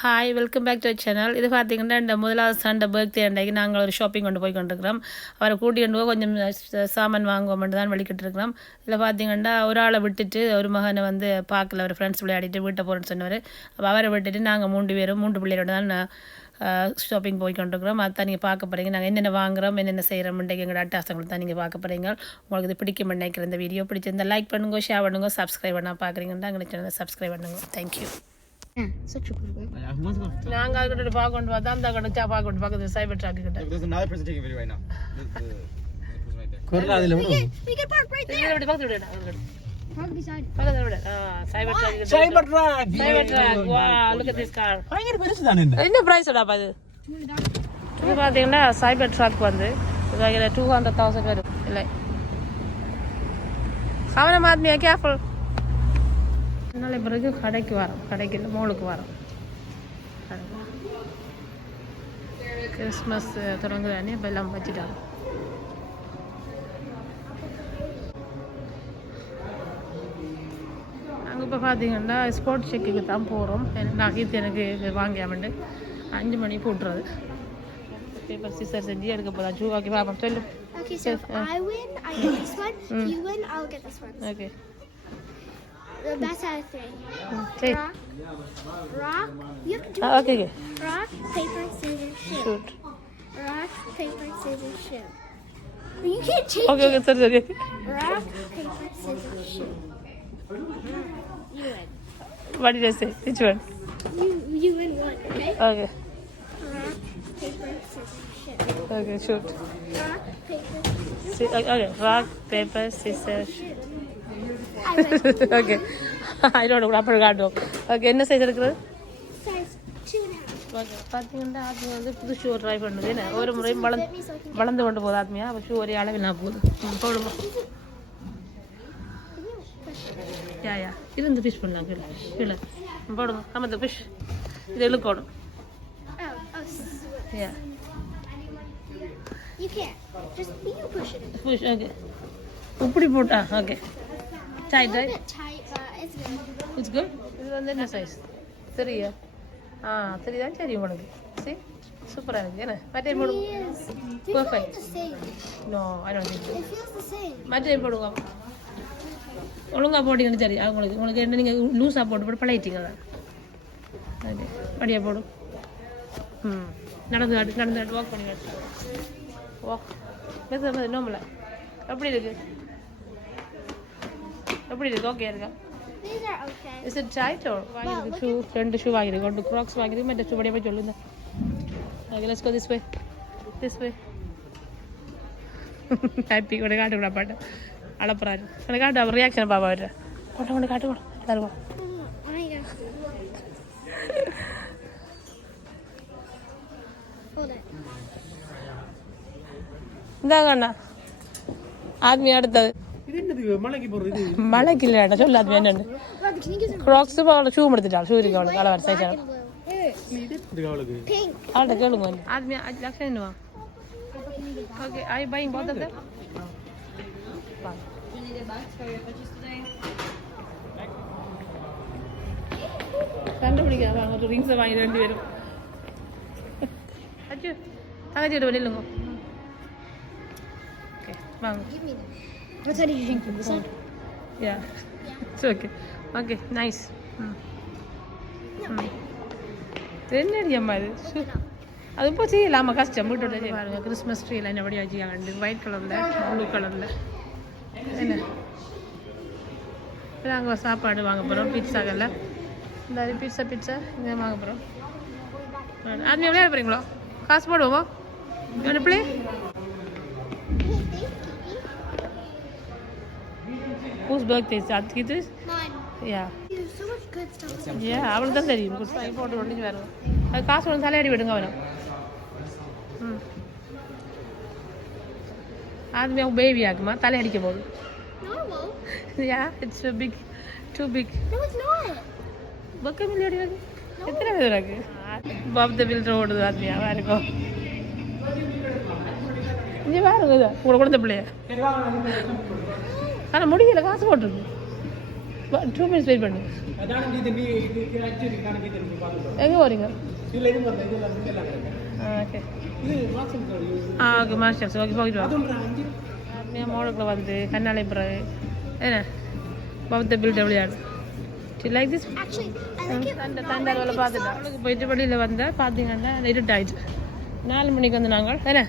Hi welcome back to channel. இது பார்த்தீங்கன்னா இந்த முதலாவது சண்டே பர்த்டே அன்றைக்கு நாங்கள் ஒரு ஷாப்பிங் கொண்டு போய் கொண்டிருக்கிறோம். அவரை கூட்டிகிட்டு போய் கொஞ்சம் சாமான் வாங்குவோம் மட்டும் தான் வெளிக்கிட்டு இருக்கிறோம். இதில் பார்த்தீங்கன்னா ஒரு ஆளை விட்டுட்டு ஒரு மகனை வந்து பார்க்கல, ஒரு ஃப்ரெண்ட்ஸ் விளையாடிட்டு வீட்டை போகிறேன்னு சொன்னவர். அப்போ அவரை விட்டுட்டு நாங்கள் மூன்று பிள்ளையோட தான் ஷாப்பிங் போய் கொண்டிருக்கிறோம். அதுதான் நீங்கள் பார்க்க போகிறீங்க. நாங்கள் என்னென்ன வாங்குகிறோம், என்னென்ன செய்கிறோம், இன்றைக்கு எங்களோட அட்டாசங்களை தான் நீங்கள் பார்க்க போகிறீங்க. உங்களுக்கு இது பிடிக்கும் நினைக்கிற இந்த வீடியோ பிடிச்சிருந்தா லைக் பண்ணுங்க, ஷேர் பண்ணுங்க, சப்ஸ்கிரைப் பண்ணால் பார்க்குறீங்கன்னா எங்கள் சேனலை சப்ஸ்கிரைப் பண்ணுங்க. தேங்க்யூ. நாங்க அதுக்கிட்ட பார்க்கொண்டு பார்த்தா அந்த கடை பார்க்கொண்டு பக்கத்து சைபர் ட்ராக் கிட்ட. There's another person taking a video right now. The person right there. We can park right there. Park beside. Cyber truck. Cyber truck. Cyber truck. Wow, look at this car. பயங்கர பெருசுதானே இந்த. என்ன price டா பாது? இது பாத்தீங்கன்னா சைபர் track வந்து இதுல 200,000 வரும். இல்ல. கவனமா ஆத்மியா கேர்ஃபுல். நாளை பிறகு கடைக்கு வரோம், கடைக்கு இல்லை மோளுக்கு வரோம். கிறிஸ்மஸ் தொடங்குதானே இப்போ எல்லாம் வச்சுட்டாங்க. நாங்கள் இப்போ பார்த்தீங்கன்னா ஸ்போர்ட்ஸ் செக்குக்கு தான் போகிறோம். நகைத்து எனக்கு வாங்கியாமண்டு 5 மணி போட்டுறது பேப்பர் சிஸ்டர் செஞ்சு எடுக்க போகிறோம். ஓகே பாப்போம் சொல்லு. Okay, so if I win, I get this one. If you win, I'll get this one. Okay. The best out of 3. சரி. Rock. You have to do okay okay. rock, paper, scissors, shoot. Shoot. Rock, paper, scissors, shoot. You can't change okay okay சரி சரி. it. Rock, paper, scissors, shoot. You win. What did I say? Which one? You win one, okay? Okay. Rock, paper, scissors, shoot. Okay, shoot. Rock, paper, Okay, rock, paper, scissors. I win. Okay. I don't know. அப்புறம் காட்டுவோம். Okay, என்ன size இருக்குது? Size 2.5. Okay, பார்த்தீங்கன்னா அது வந்து புது shoe try பண்ணுது. என்ன ஒரு முறை வளர்ந்து கொண்டு போகுது ஆத்மியா. அப்போ ஷூ ஒரே அளவில் நான் போகுது. போடுமா? யா இருந்து ஃபிஷ் பண்ணலாம் கீழே கீழே போடுங்க. ஆமாம் இந்த ஃபிஷ் இது இழுக்கணும். Yeah You can't. Just you push it in. Fish okay. இப்படி போட்டா okay. Tight A right. bit tight, but it's good. It's good. இது வந்து என்ன சைஸ்? 3 3 தான் சரி உனக்கு. சரி சூப்பராக இருக்குது. என்ன மற்ற போடுங்க. Yes. They Perfect. feel the same. No I don't think. It feels the same. மற்ற போடுங்க. ஒழுங்காக போட்டிங்கன்னு சரி. உங்களுக்கு என்ன நீங்கள் லூஸாக போட்டு பழகிட்டீங்க தான். ஓகே அப்படியே போடும். நடந்து வாக் பண்ணி காட்டு. வாக் மெது நோம்பல. எப்படி இருக்கு? எப்படி இருக்கு? ஓகே இருக்கா? These are okay. Is it tight or? வாங்கிருக்கு ஷூ 2 ஷூ வாங்கிருக்கு. 2 Crocs வாங்கிருக்கு. மற்ற ஷூ படியே போய் சொல்லுங்க. Okay, let's go this way. This way. Happy கூட காட்டு கூட பாட்டு அழப்புறாரு. எனக்கு காட்டு அவர் ரியாக்ஷன் பாப்பா வர்ற. கொண்டு காட்டு கூட தருவா. Oh my gosh. Hold it. இந்தாங்க அண்ணா ஆத்மி அடுத்தது. இது என்னது மலைக்கு போறது இது? மழைக்கு இல்லைடா சொல்லு ஆத்மி என்னன்னு. Robert, can you get some Crocs அவளை ஷூ எடுத்துட்டாள். ஷூ இருக்கு அவளுக்கு அளவு black சைஸ். and blue? இது இருக்கு அவளுக்கு. Pink. அவள்கிட்ட கேளுங்க. ஆத்மி லக்ஷன் என்னவா? Okay I buying both of them. கண்டுபிடிக்க வாங்க ஒரு ரிங்ஸை வாங்கி 2 பேரும். அச்சு தங்கச்சிட்டு வெளியிலுங்க. ஓகே வாங்க. Give me them. What's that you think? This one? Yeah it's okay. Okay nice. என்னடி அம்மா இது? அது இப்போ செய்யலாமா? கஷ்டம் வீட்டோட பாருங்க. கிறிஸ்மஸ் ட்ரீலாம் என்ன படியாக வச்சுக்காங்க. ஒயிட் கலரில் ப்ளூ கலரில் என்ன இப்போ நாங்கள் சாப்பாடு வாங்க போகிறோம். பீட்சாக்கல்ல இந்த பீட்சா இங்கே வாங்க போகிறோம். ஆத்மி விளையாட போகிறீங்களோ? காசு போடுவோம் எவ்வளோ பிள்ளை? Whose birthday is that? It is? Mine. Yeah. There's so much good stuff. Yeah, அவளுக்கு தான் தெரியும். குட் போட்டு ஒழிஞ்சு வரும். அது காசு ஒன்று தலையடி விடுங்க அவனை. ஆத்மி அவங்க பேபி ஆகுமா தலையடிக்க போகுது. No, it won't. Yeah, it's so big. Too big. No, it's not. பக்கம் இல்லையடி அது. எத்தனை பேர் இருக்கு? பாப் த பில்டர் ஓடுது ஆத்மியா வேறுக்கும். இங்கே வேறுங்க இது உங்களை கொடுத்த பிள்ளைய. ஆனால் முடியல காசு போட்டுருக்கு. 2 minutes வெயிட் பண்ணு. எங்கே போகிறீங்க? ஓகே ஓகே மாஸ்டர்ஸ் ஓகே போயிட்டு வா. மோளுக்குள்ள வந்து கண்ணாலை பிறகு என்ன பௌத்த பில்டர் விளையாடு like this. Actually, I like it. அந்த தண்டார் வேலை பார்த்துட்டா அவளுக்கு போயிட்டு வெளியில் வந்தால் பார்த்தீங்கன்னா இருட்டாயிடுச்சு. 4 மணிக்கு வந்து நாங்கள் என்ன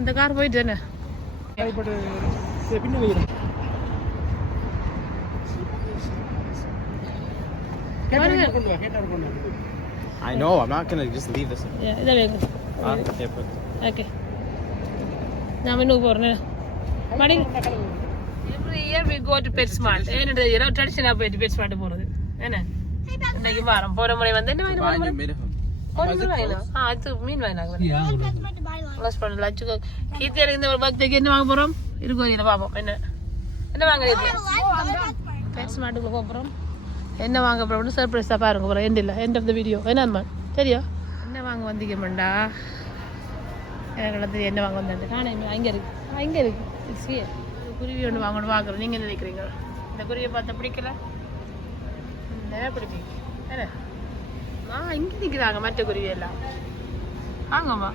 அந்த கார் போயிட்டு என்ன I know, I'm not gonna just leave this. இதை வேங்க. Yeah, but ஓகே நான் இன்னும் போகிறேன் மணி. Every year we go to PetSmart. என்னோட ஏதோ ட்ரெடிஷனாக போயிட்டு பெட் ஸ்மார்ட் போகிறது என்ன இன்னைக்கு வாரம் போகிற முறை வந்து என்ன buy வாங்கினா new minimum. அது மீன் வாங்கினாங்க. That's my Dubai line. Close பண்ண லட்சுக்கு கீர்த்தியாருக்கு இந்த ஒரு பர்த்டேக்கு என்ன வாங்க போகிறோம் இருக்கும் பார்ப்போம். என்ன வாங்குறது பெட் ஸ்மார்ட்டுக்குள்ள போகிறோம். என்ன வாங்க போகிறோம்னு சர்ப்ரைஸாக பாருங்க போகிறோம். எண்ட் ஆஃப் த வீடியோ என்னம்மா தெரியும் என்ன வாங்க வந்திக்கமாண்டா. எனக்கு என்ன வாங்க வந்தேன் காணே அங்கே இருக்கு இட்ஸ் ஹியர். குருவி ஒன்று வாங்கணும் பார்க்குறோம். நீங்கள் என்ன நினைக்கிறீங்க? இந்த குருவியை பார்த்தா பிடிக்கல நிறைய பிடிப்பீங்க என்ன இங்கே நிற்கிறாங்க மற்ற குருவி எல்லாம். வாங்கம்மா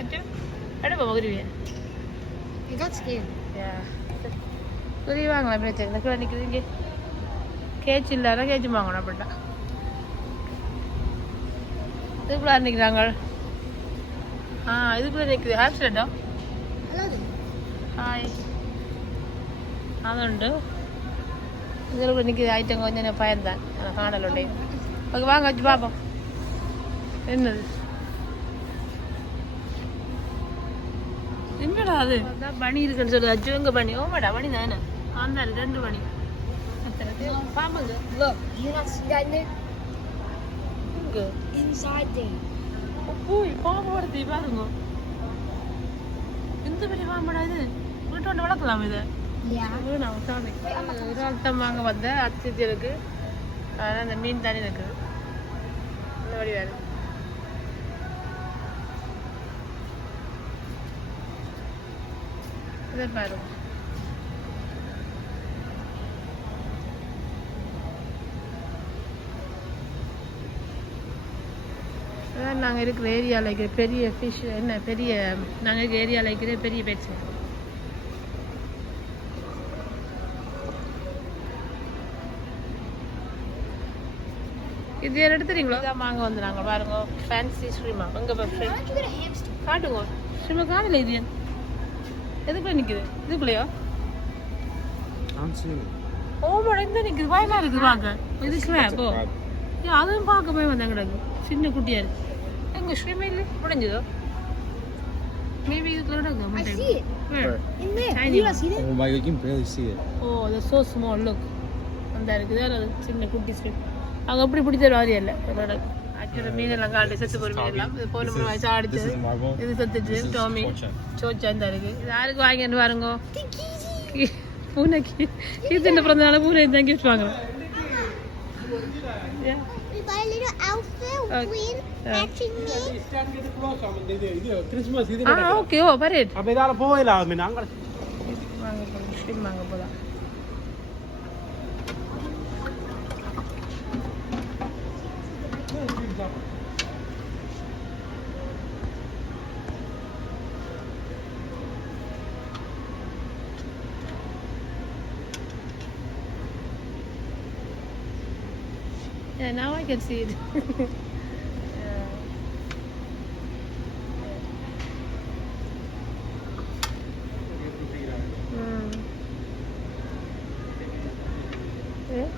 அச்சு எடுப்போம் குருவியை. You got scared. குருவி வாங்கலாம் பிரச்சனை இந்த கூட நிற்குது. இங்கே கேச்சு இல்லாத கேச்சு வாங்கணும் அப்படின்ட்டா. இதுக்குள்ள நிற்கிறாங்க. இதுக்குள்ள நிற்குது ஹேப்ஸ்டா. Hello there. ഹായ് അതുണ്ട് ഇതിലൂടെ എനിക്ക് ഐറ്റം கொஞ்சம் பயந்தான் நான் காணலுண்டே. ஓகே வாங்க வச்சு பார்ப்போம் என்னது என்னடா அது அதான் பனி இருக்குன்னு சொல்லி அச்சு எங்க பனி. ஓமாடா பனி தானே அந்த 2 பனி பாம்புங்க. Look, you not see that in there? இங்கே Inside there. போய் பாம்பு படுத்தி பாருங்க. இந்த பெரிய பாம்படா இது வீட்டு கொண்டு வளர்க்கலாம் இது. Yeah. அர்த்தம் வாங்க வந்த அத்தியத்தி இருக்கு. அதனால் அந்த மீன் தண்ணி இருக்குது இந்த வழி வேறு. இதை பாருங்க அதான் நாங்கள் இருக்கிற ஏரியாவில் இருக்கிற பெரிய ஃபிஷ் என்ன பெரிய நாங்கள் இருக்கிற ஏரியாவில் இருக்கிற பெரிய பெட்ஸ். இது எடுத்துறீங்களோ இதான் வாங்க வந்து நாங்கள் பாருங்க ஃபேன்சி ஸ்ரீமா அங்கே Why don't you get a hamster? காட்டுங்க ஸ்ரீமா காணல இது எதுக்குள்ள நிற்குது இதுக்குள்ளேயோ I'm seeing it. ஓமோட இந்த நிற்குது பயமா இருக்குது பார்க்க. இது ஸ்ரீமா அதுவும் பார்க்க போய் வந்தாங்க கிடக்கு சின்ன குட்டியா இருக்கு. எங்க ஸ்ரீமா இல்லை முடிஞ்சதோ மேபி இதுக்குள்ள கிடக்கு. I see it. Where? In there. Tiny You don't see that? Oh my god, you can barely see it. ஓ அது ஸோ ஸ்மால் லுக் அந்த இருக்குது. அது சின்ன குட்டி ஸ்வீட் அவங்க எப்படி பிடிச்ச வாரி இல்லை என்னோட ஆக்சுவலாக மீனெல்லாம் காட்டி செத்து போகிற மீனெல்லாம் இது போன வயசு This ஆடிச்சது is marble. இது செத்துட்டு This is டோமி Fortune. சோச்சா இந்த இருக்குது. இது யாருக்கு வாங்கிட்டு பாருங்க பூனைக்கு இது பிறந்தனால பூனை தான் கிஃப்ட் வாங்குறேன். We buy a little outfit with Okay. green matching me. Christmas இது ஓகே ஓ பரேட் அப்ப இதால போகலாம் நாங்க வாங்க போகலாம் ஸ்ட்ரீம் வாங்க போகலாம். Yeah, now I can see it. Yeah.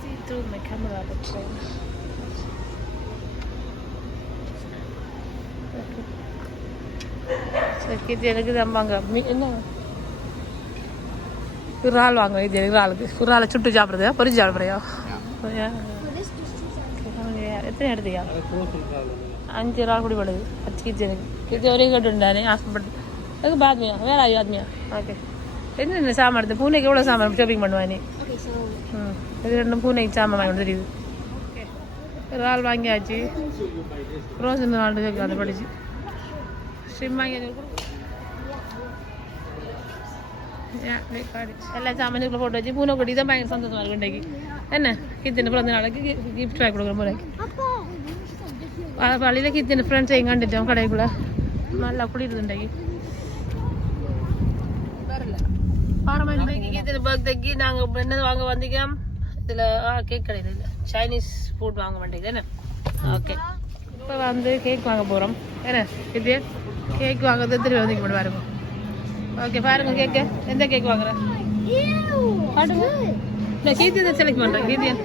See through my camera, but இது எனக்கு தம்பாங்க என்ன இறால் வாங்க. இது எனக்கு இறாலுக்கு இறாலை சுட்டு சாப்பிட்றதா பொரிச்சு சாப்பிட்றியா? So this எத்தனை எடுத்தியா? 5 இறால் கூட படுது अच्छी எனக்கு இது ஒரே கட்டு உண்டானே ஹாஸ்பிட்டல் அதுக்கு பாத்மியா வேற ஆயு ஆத்மியா. ஓகே என்ன சாமான் எடுத்து பூனைக்கு எவ்வளோ சாமான் ஷாப்பிங் பண்ணுவா நீ? okay, so இது 2 பூனைக்கு சாமான் வாங்கி தெரியுது. ஓகே இறால் வாங்கியாச்சு. ரோஸ் இந்த நாள் கேட்க அதை படிச்சு ஸ்ட்ரிம் வாங்கியாச்சு. எல்லா சாமானுக்குள்ள போட்டு வச்சு பூனை கொட்டி தான் பயங்கர சந்தோஷமா இருக்கு இன்றைக்கு. என்ன கிச்சன் பிறந்த நாளைக்கு கிஃப்ட் வாங்கி கொடுக்குற முறைக்கு வழியில் கிச்சன் ஃப்ரெண்ட்ஸ் எங்கே கண்டுட்டோம் கடைக்குள்ள நல்லா குளிருது இன்றைக்கு. கிச்சன் பர்த்டேக்கு நாங்கள் என்ன வாங்க வந்திக்கோம். இதில் கேக் கடையில் இல்லை சைனீஸ் ஃபுட் வாங்க மாட்டேங்குது என்ன. ஓகே இப்போ வந்து கேக் வாங்க போகிறோம். என்ன இது கேக் வாங்குறது திரும்பி வந்துக்க மட்டும் பாருங்க. ஓகே பாருங்க கேக்கு எந்த கேக் வாங்குறேன் பாருங்க. இல்லை கீர்த்தி தான் செலக்ட் பண்ணுறேன். கீர்த்தியா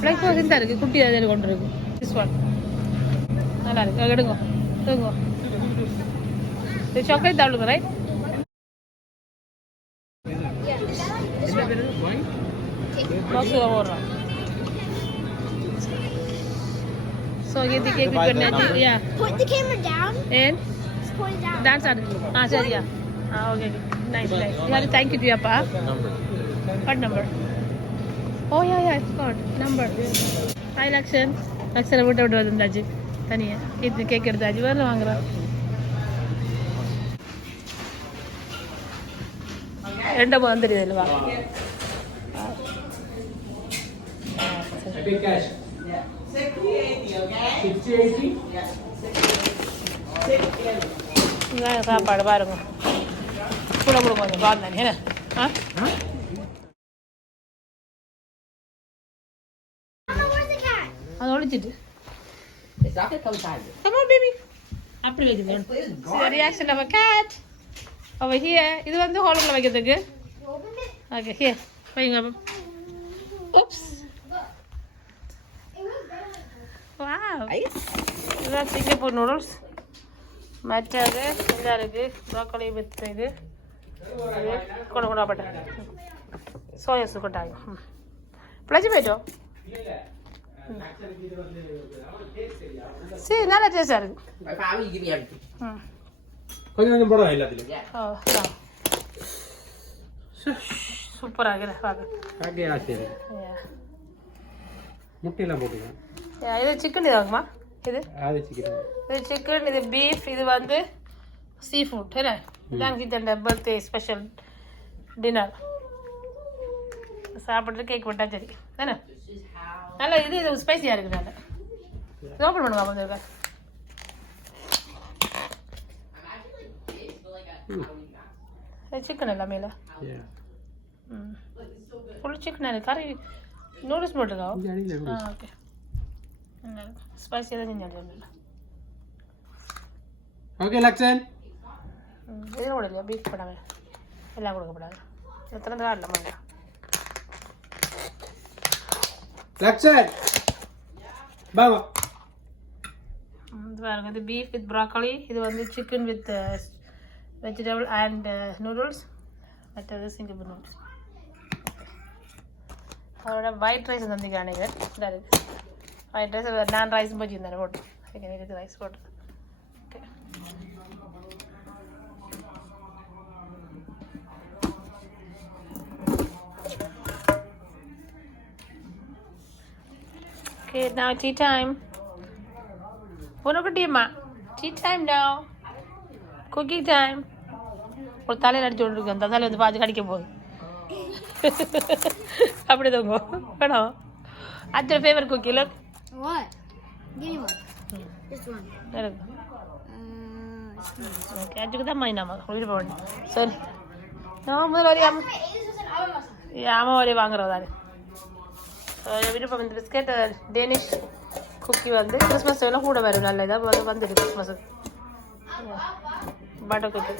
பிளாக் பாக்ஸ் தான் இருக்குது. குட்டி அதில் கொண்டு இருக்கு. திஸ் ஒன் நல்லா இருக்கு. எடுங்க எடுங்க. இது சாக்லேட் தாவலுங்க ரைட். பாக்ஸில் போடுறோம். ஸோ இது கேக் பண்ணாச்சு. Yeah Put the camera down. ஏன் Just point it down. Dance ஆடுது. சரியா ஓகே நைஸ் நைஸ். யாரு தேங்க்யூ டு அப்பா. What number? Oh yeah it's got number. Hi Lakshan. லக்ஷனை விட்டு விட்டு வந்தாச்சு தனியாக. இது கேக் எடுத்தாச்சு. வேறு வாங்குறோம். ரெண்டு போதும் தெரியுது இல்லைவா? சாப்பாடு பாருங்க கூட கூட கொஞ்சம் பாருந்தானே என்ன அது ஒழிச்சிட்டு அப்படி வைக்கிறது ரியாக்ஷன் நம்ம கேட் over here. இது வந்து ஹோல்ல வைக்கிறதுக்கு. ஓகே here வைங்க. oops wow இதுதான் சிங்கப்பூர் நூடுல்ஸ். மற்றது நல்லா இருக்கு. ப்ரோக்கோலி வித் இது கொட கொடா பட்டர் சோயா சுக்கட்டாயும் பிழைச்சி போயிட்டோம். சரி நல்லா டேஸ்டாக இருக்கு. கொஞ்சம் போடுறோம் எல்லாத்துலையும். சூப்பராக இருக்குது. முட்டையெல்லாம் போட்டுக்கலாம். இது சிக்கன் இதாகுமா? இது அது சிக்கன், இது பீஃப், இது வந்து சீ ஃபுட். என்ன இதாங்க இந்த பர்த்டே ஸ்பெஷல் டின்னர். சாப்பிட்றது கேக் விட்டா சரி என்ன நல்லா. இது இது ஸ்பைசியாக இருக்குது. நல்லா இது ஓப்பன் பண்ணுவா கொஞ்சம். சிக்கன் எல்லாமே இல்லை. ஃபுல் சிக்கன் கறி நூடுல்ஸ் போட்டுருக்கா? ஓகே ஸ்பைசியாக தான் செஞ்சாங்க. ஓகே லக்ஷன் இது கூட இல்லையா பீஃப் படாம எல்லாம் கொடுக்கப்படாது. எத்தனை தான் இல்லை மண்ணா லக்ஷன் பாவா. இது பாருங்க இது பீஃப் வித் ப்ராக்கோலி. இது வந்து chicken with vegetable and noodles. மற்றது சிங்கப்பூர் நூடுல்ஸ். அதோட ஒயிட் ரைஸ் தந்திக்க நினைக்கிறேன். இதாக இருக்குது ஒயிட் ரைஸ். நான் ரைஸும் வச்சுருந்தேன் போட்டு. இருக்குது ரைஸ் போட்டு. Okay okay now tea time. பொண்ணுக்குட்டியம்மா tea time now. cooking time. ஒரு தலையில் அடிச்சு கொண்டு இருக்கு. அந்த தலையில் வந்து பாஞ்சு கடிக்க போகுது. அப்படி தூங்க வேணும். அச்சோட favourite cookie look. What? Give me one. This one. இருக்கு. ஓகே அச்சுக்கு தான் மைனாமா வீடு போகணும். சரி நான் முதல்ல வரையா ஆமாம் வரைய வாங்குறதாரு விருப்பம். இந்த பிஸ்கெட் டேனிஷ் குக்கி வந்து கிறிஸ்மஸ் எல்லாம் கூட வரும். நல்ல இதாக வந்து வந்துடுது Christmas butter cookie.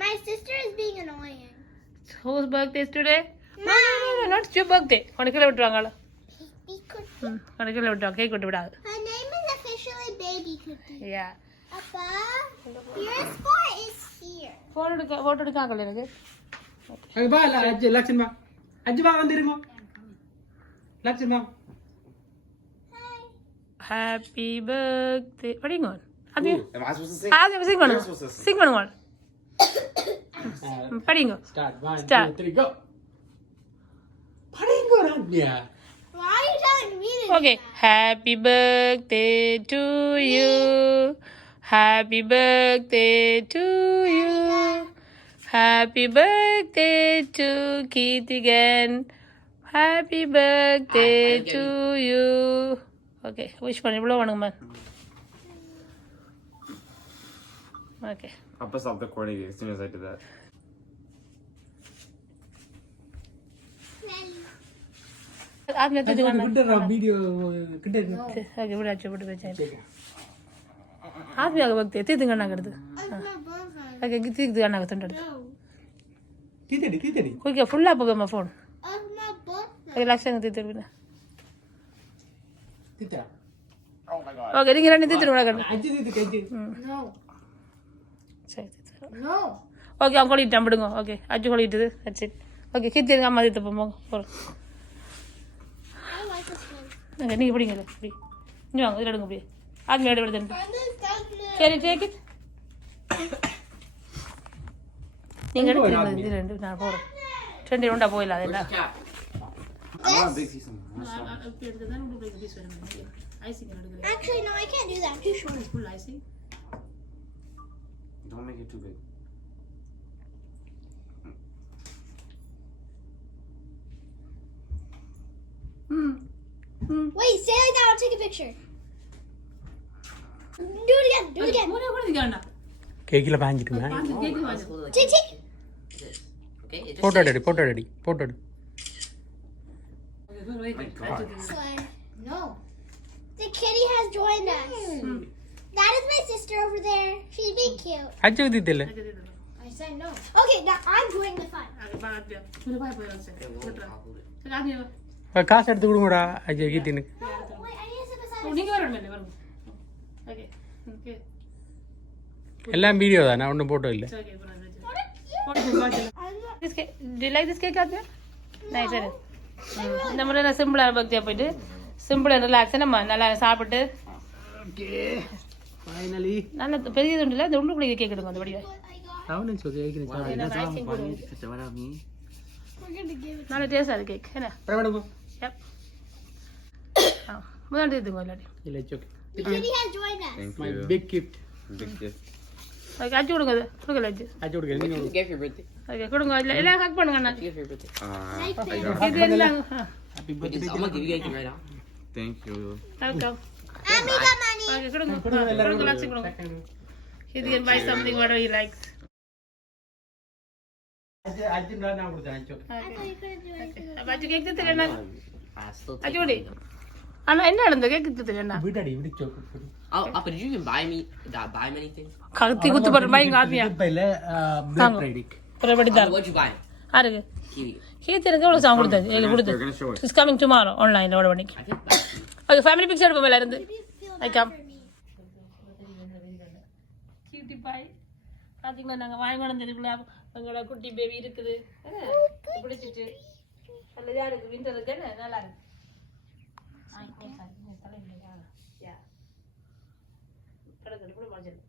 My sister is being annoying. Whose birthday is today? No, not your birthday. கணக்கில் விட்டுருவாங்களா? கணக்கில் விட்டுருவாங்க. கேக் விட்டு விடாது. Her name is officially Baby Cookie. Yeah. Appa, your spot is here. Photo எடுக்காங்கல்ல எனக்கு. அங்க வா அஜ் லக்ஷன் வா அஜ் வா வந்துருங்க லக்ஷன் வா Happy birthday. படிங்க அது Am I supposed to sing? அது sing You're பண்ணுங்க supposed to sing. sing பண்ணுங்க படிங்க ஸ்டார்ட் 1 Start. 2 3 go படிங்க ராண்யா Why are you telling me to Okay. Happy birthday to you. Happy birthday to you. Happy birthday to Keith again. Happy birthday to you. Okay. Wish பண்ணி இவ்வளோ வேணுங்க Okay. I'll press off the recording as soon as I did that. आदमी तो दिखाना கிட்ட video கிட்ட Okay. बड़ा अच्छा बड़ा बच्चा आदमी आगे बगते ती दिखाना कर दो That's my boyfriend. Okay. किती दिखाना करते हैं No. தீத்தடி कोई क्या फुल आप गया phone That's my boyfriend. Okay. लक्षण ती तेरे बिना தீத்தா Oh my god. Okay. रिंग रानी ती तेरे बड़ा करना அஜ் தீத்து கஞ்சி No. சரி No. ஓகே அவங்க கொளிட்டு விடுங்க okay Aju கொளிட்டுது that's it okay கித்தி எங்கள் அம்மா திட்டு போங்க போகிறோம் I like this one. Okay நீங்கள் பிடிங்க இப்படி இங்கே வாங்க இதில் எடுங்க அப்படியே ஆத்மி எடுத்து எடுத்து And this doesn't. சரி டேக் இட் நீங்கள் எடுத்து இது ரெண்டு நான் போகிறோம் ரெண்டு ரெண்டா போயிடலாம் அது என்ன I want a big piece of Actually, no, I can't do that. I'm too short. Full icing Don't make it too big. Wait, stay like that. I'll take a picture. Do it again. Do it again. கேக்கில பாஞ்சிட்டுமா Tick, tick. Photo எடு Slide. No. The kitty has joined us. That is my sister over there. She's being cute. அஜ் தீத்தல I said no. Okay, now I'm joining the fun. காசு எடுத்து கொடுங்கடா அஜ் கீத்தினுக்கு Wait, I need to sit beside நீங்கள் வரணும் வரணும் okay okay எல்லாம் video தான் நான் ஒன்றும் photo இல்லை okay I'm not. This cake, do you like this cake out there? Nice, isn't it? இந்த முறை நான் சிம்பிளாக பக்தியாக போயிட்டு சிம்பிளாக ரிலாக்ஸாக நம்ம நல்லா சாப்பிட்டு ஓகே ஃபைனலி நல்லா பெரிய துண்டு இல்லை இந்த உள்ளுக்குள்ளே இது கேக் எடுங்க அந்த வடிவா I got. அவனு சொல்லி We're gonna give it. நல்ல டேஸ்டாக இருக்கு கேக் என்ன பிரவணகு எப் ஆ முதல் எடுத்துக்கோ இல்லாட்டி இல்லை okay The kitty has joined us. Thank my you. Big gift Big gift. Okay அச்சு கொடுங்க அது கொடுக்கல அச்சு அஜ் கொடுங்க நீங்க Gave your birthday. ஓகே கொடுங்க இல்லை எல்லாம் ஹக் பண்ணுங்க அண்ணா Give your birthday. Nice I thing. got இது எல்லாம் happy I'm gonna give you guys right now. Thank you. Welcome And we got money. Okay கொடுங்க கொடுங்க லட்சம் கொடுங்க இது can buy something whatever he likes அஜ் நான் கொடுத்தேன் அஜ் I thought you couldn't do anything. அப்போ அச்சு கேக் தெரியல I still take அச்சு கொடி அண்ணா என்ன நடந்தது கேக் தெரியல வீட்டாடி வீடு சோக்கு but did you even buy me anything? கத்தி குத்து போடுற மாதிரி இங்கே ஆத்மியா பைல பிளாக் ஃப்ரைடே புறப்படி தான் What'd you buy? ஆருக்கு Kiwi. கீர்த்தி எனக்கு எவ்வளோ சாங் கொடுத்தது எனக்கு They're கொடுத்தது gonna show it. It's coming tomorrow ஆன்லைனில் ஓட பண்ணிக்கு I think that's okay family picture எடுப்போம் மேலே இருந்து Feel I bad come. for me. Cutie boy பார்த்தீங்களா நாங்கள் வாங்கி வந்ததுக்குள்ள எங்களோட குட்டி பேபி இருக்குது பிடிச்சிட்டு நல்லதாக இருக்குது விண்டர் இருக்கு என்ன நல்லா இருக்கு தலைமையா கிடக்கு கூட மறைச்சிருக்கு